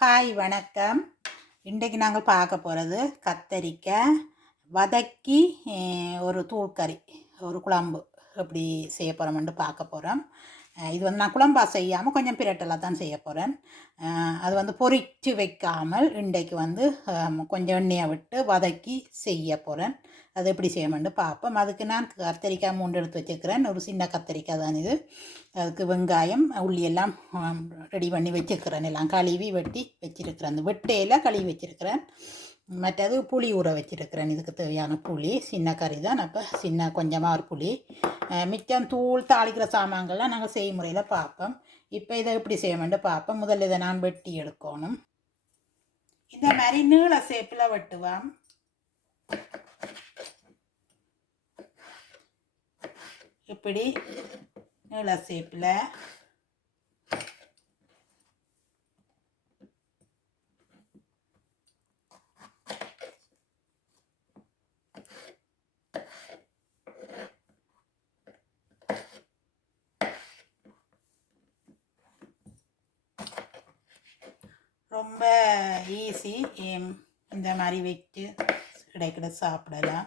Hi வணக்கம். இன்றைக்கு நாங்கள் பார்க்க போகிறது கத்தரிக்காய் வதக்கி ஒரு தூள்கறி ஒரு குழம்பு எப்படி செய்ய போகிறோம்னு பார்க்க போகிறோம் இது வந்து நான் குழம்பா செய்யாமல் கொஞ்சம் பிரட்டலாக தான் செய்ய போகிறேன் அது வந்து பொரித்து வைக்காமல் இன்றைக்கு வந்து கொஞ்சம் எண்ணெயை விட்டு வதக்கி செய்ய போகிறேன் அது எப்படி செய்யணும்னு பார்ப்போம். அதுக்கு நான் கத்தரிக்காய் மூன்று எடுத்து வச்சுக்கிறேன் ஒரு சின்ன கத்தரிக்காய் தான் இது. அதுக்கு வெங்காயம் உள்ளி எல்லாம் ரெடி பண்ணி வச்சுருக்கிறேன். எல்லாம் கழுவி வெட்டி வச்சிருக்கிறேன். அந்த வெட்டையில் கழுவி வச்சிருக்கிறேன். மற்றது புளி ஊற வச்சுருக்கிறேன். இதுக்கு தேவையான புளி சின்ன கறி தான். அப்போ சின்ன கொஞ்சமாக ஒரு புளி. மிச்சம் தூள் தாளிக்கிற சாமான்கள்லாம் நாங்கள் செய்முறையில் பார்ப்போம். இப்போ இதை எப்படி செய்யணும்னு பார்ப்போம். முதல்ல இதை நான் வெட்டி எடுக்கணும். இந்த மாதிரி நீள சேப்பில் வெட்டுவான் இப்படி நீள சேப்பில் ரொம்ப ஈஸி இந்த மாதிரி வச்சு கிடைக்கிட சாப்பிடலாம்.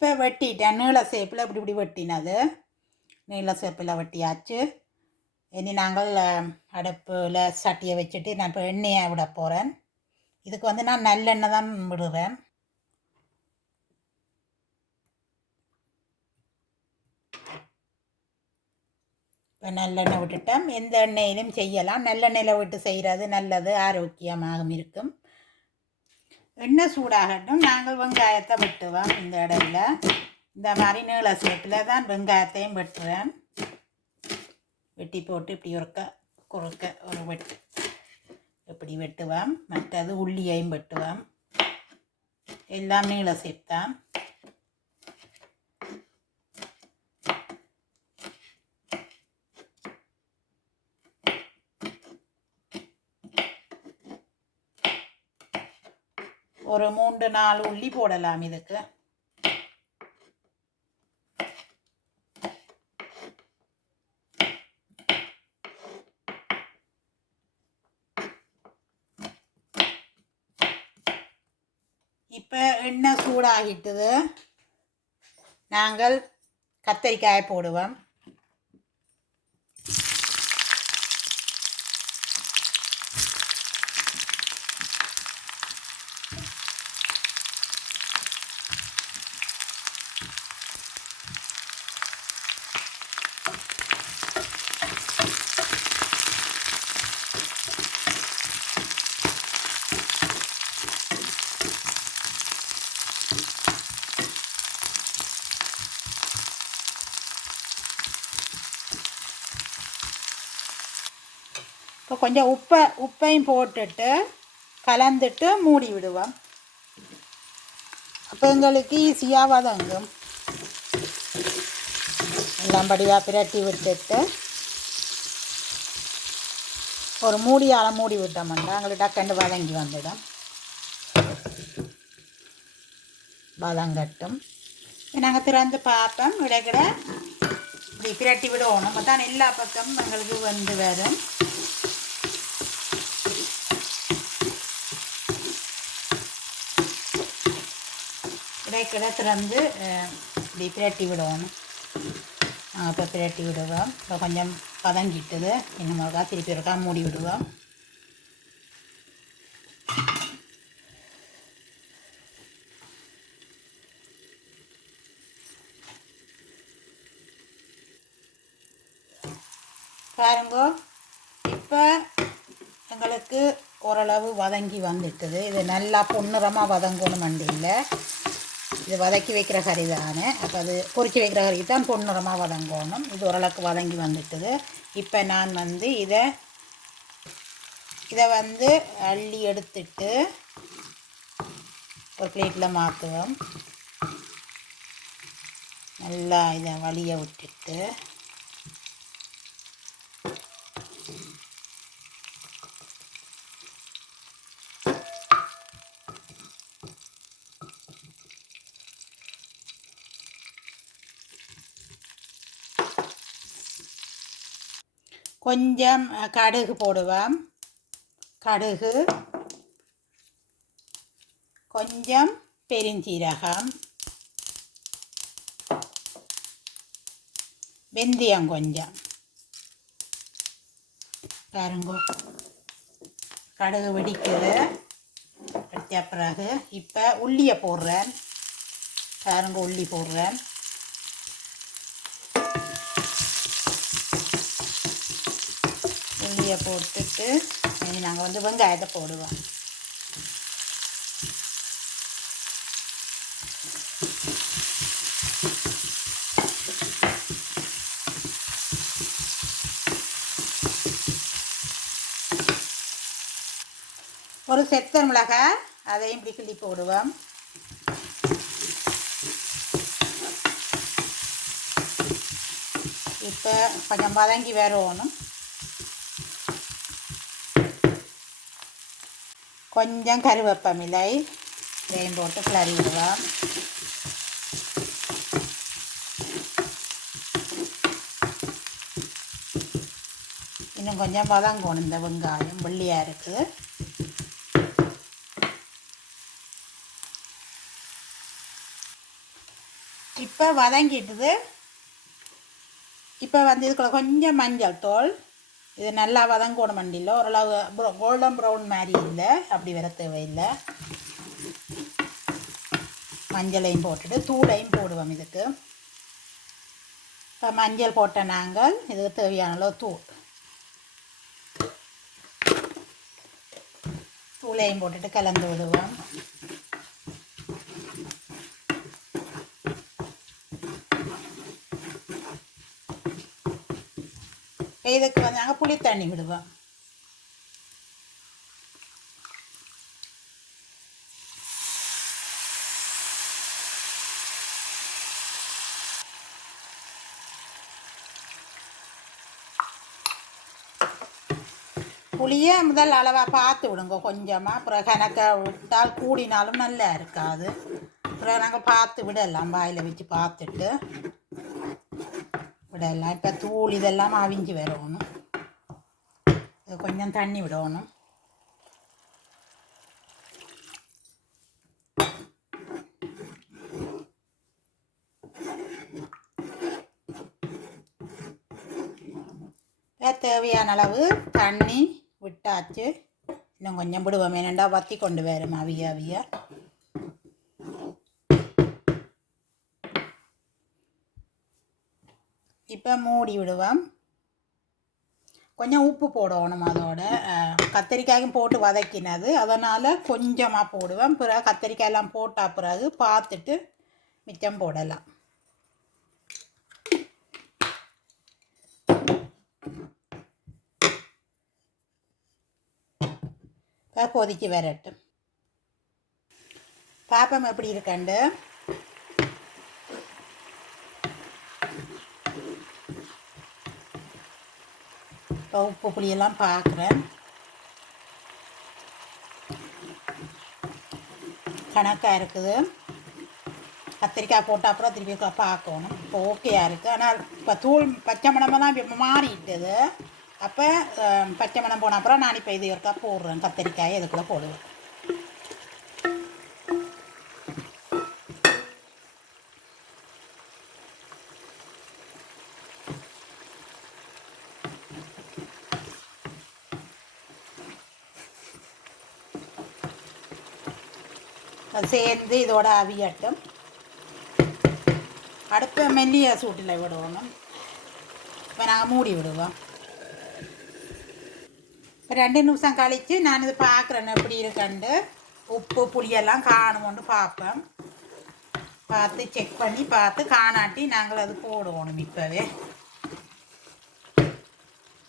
இப்போ வெட்டிட்டேன். நீள சேப்பில் இப்படி இப்படி வெட்டினது. நீள சேப்பில் வெட்டியாச்சு. இனி நாங்கள் அடுப்பில் சட்டியை வச்சுட்டு நான் இப்போ எண்ணெயை விட போகிறேன் இதுக்கு வந்து நான் நல்லெண்ணெய் தான் விடுவேன். இப்போ நல்லெண்ணெய் விட்டுட்டேன். எந்த எண்ணெயிலும் செய்யலாம். நல்லெண்ணெயில் விட்டு செய்கிறது நல்லது. ஆரோக்கியமாகவும் இருக்கும். எண்ணெய் சூடாகட்டும். நாங்கள் வெங்காயத்தை வெட்டுவோம் இந்த இடையில. இந்த மாதிரி நீள சேப்பில் தான் வெங்காயத்தையும் வெட்டுறேன். வெட்டி போட்டு இப்படி ஒருக்க குறுக்க ஒரு வெட்டு இப்படி வெட்டுவோம். மற்றது உள்ளியையும் வெட்டுவோம். எல்லாம் நீள சேப் தான். ஒரு மூன்று நாலு உள்ளி போடலாம் இதுக்கு. இப்போ எண்ணெய் சூடாகிட்டது. நாங்கள் கத்தரிக்காயை போடுவோம். இப்போ கொஞ்சம் உப்பை உப்பையும் போட்டுட்டு கலந்துட்டு மூடி விடுவோம். அப்போ எங்களுக்கு ஈஸியாக வதங்கும் எல்லாம் படிவாக பிரட்டி விட்டுட்டு ஒரு மூடியால் மூடி விட்டோம்னா எங்களுக்கு டக்கண்டு வதங்கி வந்துடும். வதங்கட்டும். நாங்கள் திறந்து பார்ப்போம். விடக்கிட இப்படி பிரட்டி விடுவோம். நம்ம தான் எல்லா பக்கமும் எங்களுக்கு வந்து வரும். கிடைக்கிட திறந்து அஹ், இப்படி பிரட்டி விடுவோம் அப்போ பிரட்டி விடுவோம். இப்போ கொஞ்சம் பதங்கிட்டது. இன்னும் ஒருக்கா திருப்பி ஒருக்கா மூடி விடுவோம். பாருங்க இப்போ எங்களுக்கு ஓரளவு வதங்கி வந்துட்டது. இது நல்லா பொன்னிறமாக வதங்கணும் இல்லை இது வதக்கி வைக்கிற கறி தானே. அப்போ அது பொரிச்சு வைக்கிற கறிக்கு தான் பொன்னிறமாக வதங்கணும். இது ஓரளவுக்கு வதங்கி வந்துட்டுது. இப்போ நான் வந்து இதை இதை வந்து அள்ளி எடுத்துட்டு ஒரு பிளேட்டில் மாற்றுவோம் நல்லா இதை வலிய விட்டுட்டு கொஞ்சம் கடுகு போடுவோம். கடுகு கொஞ்சம் பெருஞ்சீரகம் வெந்தயம் கொஞ்சம். பாருங்க கடுகு வெடிக்குது. வெடித்த பிறகு இப்போ உள்ளியை போடுறேன். பாருங்க உள்ளி போடுறேன். உள்ளியை போட்டுட்டு இனி நாங்கள் வந்து வெங்காயத்தை போடுவோம். ஒரு செத்தர் மிளகாய் அதையும் இப்படி கிள்ளி போடுவோம். இப்போ கொஞ்சம் வதங்கி வரணும் கொஞ்சம் கருவேப்பமில்லை இதையும் போட்டு கிளறி விடுவோம் இன்னும் கொஞ்சம் வதங்கணும் இந்த வெங்காயம் வெள்ளியாக இருக்குது இப்போ வதங்கிட்டுது இப்போ வந்து இதுக்குள்ள கொஞ்சம் மஞ்சள் தோல் இது நல்லா வதங்கணும் மண்டியில். ஓரளவு கோல்டன் ப்ரௌன் மாதிரி இல்லை. அப்படி வர தேவையில்லை. மஞ்சளையும் போட்டுட்டு தூளையும் போடுவோம் இதுக்கு. இப்போ மஞ்சள் போட்ட நாங்கள் இதுக்கு தேவையான அளவு தூள். தூளையும் போட்டுட்டு கலந்து விடுவோம். இதுக்கு வந்து நாங்கள் புளி தண்ணி விடுவோம் புளியை முதல் அளவாக பார்த்து விடுங்க கொஞ்சமாக அப்புறம் கணக்க விட்டால் கூடினாலும் நல்லா இருக்காது அப்புறம் நாங்கள் பார்த்து விடலாம் வாயில் வச்சு பார்த்துட்டு விடலாம் இப்போ தூள் இதெல்லாம் அவிஞ்சு வரணும் இது கொஞ்சம் தண்ணி விடணும் தேவையான அளவு தண்ணி விட்டாச்சு இன்னும் கொஞ்சம் விடுவோம் ஏனண்டா வத்தி கொண்டு வரும் அவிய அவிய இப்போ மூடி விடுவோம். கொஞ்சம் உப்பு போடணும் அதோட. அஹ், கத்தரிக்காயும் போட்டு வதக்கினது. அதனால் கொஞ்சமாக போடுவேன் பிறகு கத்தரிக்காயெல்லாம் போட்டால் பிறகு பார்த்துட்டு மிச்சம் போடலாம். கொதிக்கு வரட்டும். பாப்பம் எப்படி இருக்கண்டு? உப்பு புளியெல்லாம் பார்க்குறேன். கணக்காக இருக்குது. கத்திரிக்காய் போட்ட அப்புறம் திருப்பி பார்க்கணும். இப்போ ஓகேயா இருக்குது ஆனால் இப்போ தூள் பச்சை மணமெல்லாம் இப்போ மாறிட்டுது. அப்போ பச்சை மணம் போன அப்புறம் நான் இப்போ இது இருக்கா போடுறேன். கத்திரிக்காயை இதுக்குள்ளே போடுவேன். சேர்ந்து இதோட அவியட்டும். அடுப்பை மெல்லிய சூட்டில் விடுவோம் இப்போ நாங்கள் மூடி விடுவோம். இப்போ ரெண்டு நிமிஷம் கழித்து நான் இது பார்க்குறேன் எப்படி இருக்கண்டு உப்பு புளியெல்லாம் காணுமோன்னு பார்ப்பேன் பார்த்து செக் பண்ணி பார்த்து காணாட்டி நாங்கள் அது போடுவோம் இப்போவே.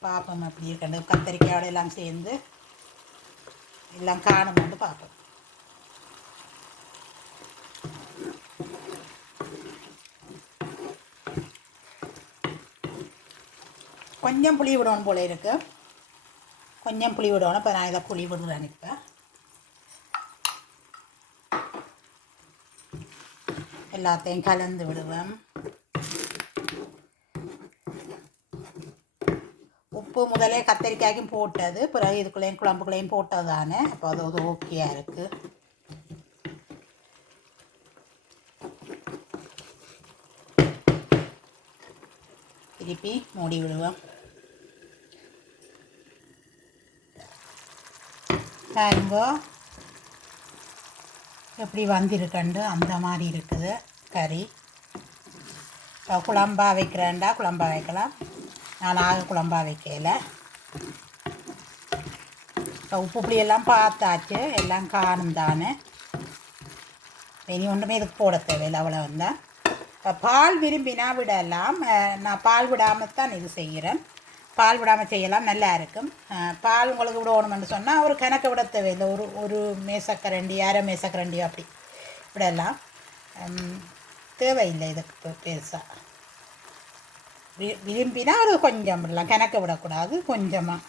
பார்ப்போம் எப்படி இருக்கண்டு கத்திரிக்காயோட எல்லாம் சேர்ந்து எல்லாம் காணுமோன்னு பார்ப்போம். கொஞ்சம் புளி விடணும் போல இருக்கு. கொஞ்சம் புளி விடணும். இப்போ நான் இதை புளி விடுறேன் இப்போ. எல்லாத்தையும் கலந்து விடுவேன். உப்பு முதலே கத்தரிக்காய்க்கும் போட்டது. பிறகு இதுக்குள்ளேயும் குழம்புக்குள்ளேயும் போட்டது தானே அப்போ அது அது ஓகேயாக இருக்குது திருப்பி மூடி விடுவோம். பாருங்க. எப்படி வந்திருக்கண்டு? அந்த மாதிரி இருக்குது கறி. இப்போ குழம்பா வைக்கிறேன்டா குழம்பா வைக்கலாம். நான் ஆக குழம்பா வைக்கல. இப்போ உப்பு புளியெல்லாம் பார்த்தாச்சு எல்லாம் காணும் தானே. இனி ஒன்றுமே இதுக்கு போட தேவையில்லை அவ்வளோ வந்தால் இப்போ பால் விரும்பினா விடலாம். நான் பால் விடாமல் தான் இது செய்கிறேன். பால் விடாமல் செய்யலாம் நல்லா இருக்கும். பால் உங்களுக்கு விடணும்னு சொன்னால் ஒரு கணக்கு விட தேவையில்லை ஒரு ஒரு மேசக்கரண்டி அரை மேசக்கரண்டி அப்படி விடலாம். தேவையில்லை இதுக்கு பெருசாக வி விரும்பினா அது கொஞ்சம் விடலாம். கணக்கு விடக்கூடாது கொஞ்சமாக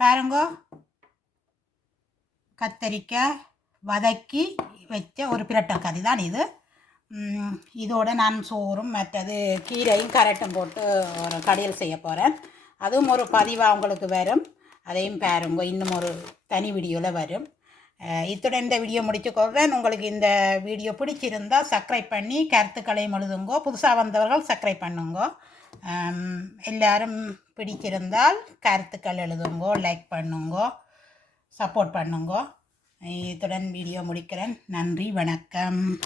பாருங்கோ. கத்தரிக்காய் வதக்கி வச்ச ஒரு பிரட்டக்கறி தான் இது இதோட நான் சோறும் மற்றது கீரையும் கரட்டும் போட்டு ஒரு கடையில் செய்ய போகிறேன் அதுவும் ஒரு பதிவாக உங்களுக்கு வரும் அதையும் பாருங்க இன்னும் ஒரு தனி வீடியோவில் வரும் இத்துடன் இந்த வீடியோ முடிச்சுக்கொள்கிறேன் உங்களுக்கு இந்த வீடியோ பிடிச்சிருந்தால் சப்ஸ்கிரைப் பண்ணி கருத்துக்களையும் எழுதுங்கோ புதுசாக வந்தவர்கள் சப்ஸ்கிரைப் பண்ணுங்கோ எல்லாரும் பிடிச்சிருந்தால் கருத்துக்கள் எழுதுங்கோ லைக் பண்ணுங்கோ சப்போர்ட் பண்ணுங்கோ இத்துடன் வீடியோ முடிக்கிறேன். நன்றி வணக்கம்.